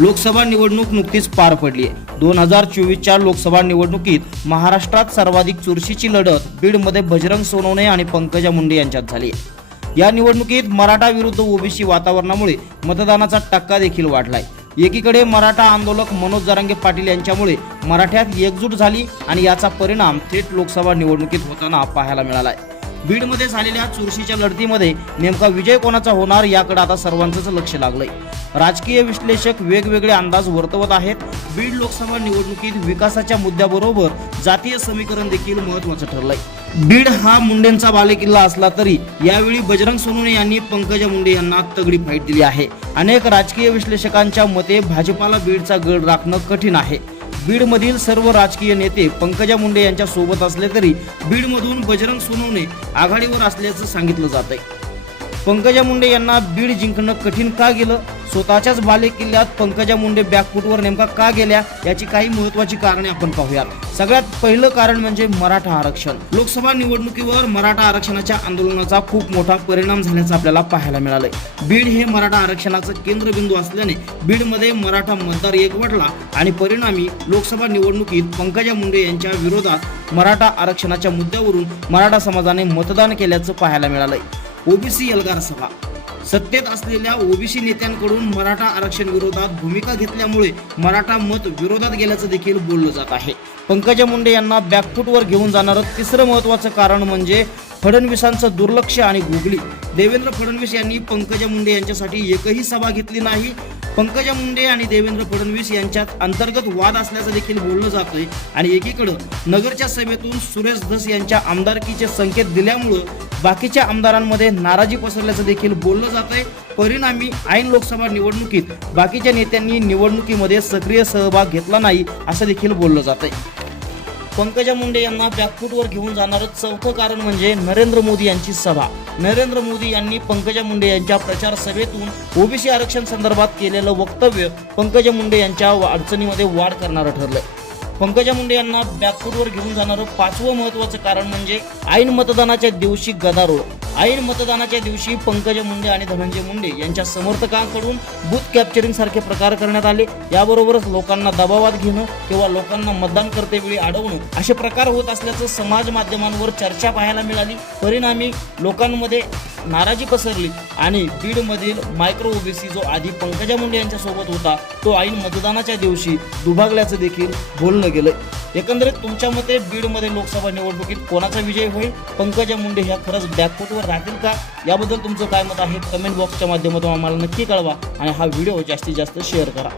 लोकसभा निवडणूक नुकतीच पार पडली आहे दोन हजार चोवीसच्या लोकसभा निवडणुकीत महाराष्ट्रात सर्वाधिक चुरशीची लढत बीडमध्ये बजरंग सोनवणे आणि पंकजा मुंडे यांच्यात झाली आहे या निवडणुकीत मराठा विरुद्ध ओबीसी वातावरणामुळे मतदानाचा टक्का देखील वाढलाय. एकीकडे मराठा आंदोलक मनोज जरांगे पाटील यांच्यामुळे मराठ्यात एकजूट झाली आणि याचा परिणाम थेट लोकसभा निवडणुकीत होताना पाहायला मिळालाय. बीडमध्ये झालेल्या चुरशीच्या लढतीमध्ये नेमका विजय कोणाचा होणार याकडे आता सर्वांचंच लक्ष लागलंय. राजकीय विश्लेषक वेगवेगळे अंदाज वर्तवत आहेत. बीड लोकसभा निवडणुकीत विकासाच्या मुद्द्याबरोबर जातीय समीकरण देखील महत्वाचं ठरलंय. बीड हा मुंडेंचा बालेकिल्ला असला तरी यावेळी बजरंग सोनवणे यांनी पंकजा मुंडे यांना तगडी फाईट दिली आहे. अनेक राजकीय विश्लेषकांच्या मते भाजपाला बीडचा गड राखणं कठीण आहे. बीडमधील सर्व राजकीय नेते पंकजा मुंडे यांच्या सोबत असले तरी बीडमधून बजरंग सोनवणे आघाडीवर असल्याचं सांगितलं जात आहे पंकजा मुंडे यांना बीड जिंकणं कठीण का गेलं? स्वतःच्याच बाले किल्ल्यात पंकजा मुंडे बॅकफुटवर नेमका का गेल्या? याची काही महत्वाची कारणे आपण पाहूयात. सगळ्यात पहिलं कारण म्हणजे मराठा आरक्षण. लोकसभा निवडणुकीवर मराठा आरक्षणाच्या आंदोलनाचा खूप मोठा परिणाम झाल्याचं आपल्याला पाहायला मिळालंय. बीड हे मराठा आरक्षणाचं केंद्रबिंदू असल्याने बीडमध्ये मराठा मतदार एकवटला आणि परिणामी लोकसभा निवडणुकीत पंकजा मुंडे यांच्या विरोधात मराठा आरक्षणाच्या मुद्द्यावरून मराठा समाजाने मतदान केल्याचं पाहायला मिळालंय. ओबीसी एल्गार सभा. सत्तेत असलेल्या ओबीसी नेत्यांकडून मराठा आरक्षण विरोधात भूमिका घेतल्यामुळे मराठा मत विरोधात गेल्याचं देखील बोललं जात आहे. पंकजा मुंडे यांना बॅकफूटवर घेऊन जाणारं तिसरं महत्वाचं कारण म्हणजे फडणवीसांचं दुर्लक्ष आणि गुगली देवेंद्र फडणवीस यांनी पंकजा मुंडे यांच्यासाठी एकही सभा घेतली नाही पंकजा मुंडे आणि देवेंद्र फडणवीस यांच्यात अंतर्गत वाद असल्याचं देखील बोललं जातंय. आणि एकीकडं नगरच्या सभेतून सुरेश धस यांच्या आमदारकीचे संकेत दिल्यामुळं बाकीच्या आमदारांमध्ये नाराजी पसरल्याचं देखील बोललं जातंय. आहे परिणामी ऐन लोकसभा निवडणुकीत बाकीच्या नेत्यांनी निवडणुकीमध्ये सक्रिय सहभाग घेतला नाही असं देखील बोललं जात आहे पंकजा मुंडे यांना बॅकफूटवर घेऊन जाणारं चौथं कारण म्हणजे नरेंद्र मोदी यांची सभा. नरेंद्र मोदी यांनी पंकजा मुंडे यांच्या प्रचार सभेतून ओबीसी आरक्षण संदर्भात केलेलं वक्तव्य पंकजा मुंडे यांच्या अडचणीमध्ये वाढ करणारं ठरलं पंकजा मुंडे यांना बॅकफूटवर घेऊन जाणारं पाचवं महत्वाचं कारण म्हणजे ऐन मतदानाच्या दिवशी गदारोळ. ऐन मतदानाच्या दिवशी पंकजा मुंडे आणि धनंजय मुंडे यांच्या समर्थकांकडून बूथ कॅप्चरिंग सारखे प्रकार करण्यात आले. याबरोबरच लोकांना दबावात घेणं किंवा लोकांना मतदान करतेवेळी अडवणं असे प्रकार होत असल्याचं समाज माध्यमांवर चर्चा पाहायला मिळाली. परिणामी लोकांमध्ये नाराजी पसरली आणि बीडमधील मायक्रो ओबीसी जो आधी पंकजा मुंडे यांच्यासोबत होता तो ऐन मतदानाच्या दिवशी दुभागल्याचं देखील बोललं गेलं एकंदरीत तुमच्या मते बीडमध्ये लोकसभा निवडणुकीत कोणाचा विजय होईल? पंकजा मुंडे ह्या खरंच बॅकफुटवर राहतील का? याबद्दल तुमचं काय मत आहे? कमेंट बॉक्सच्या माध्यमातून आम्हाला नक्की कळवा आणि हा व्हिडिओ जास्तीत जास्त शेअर करा.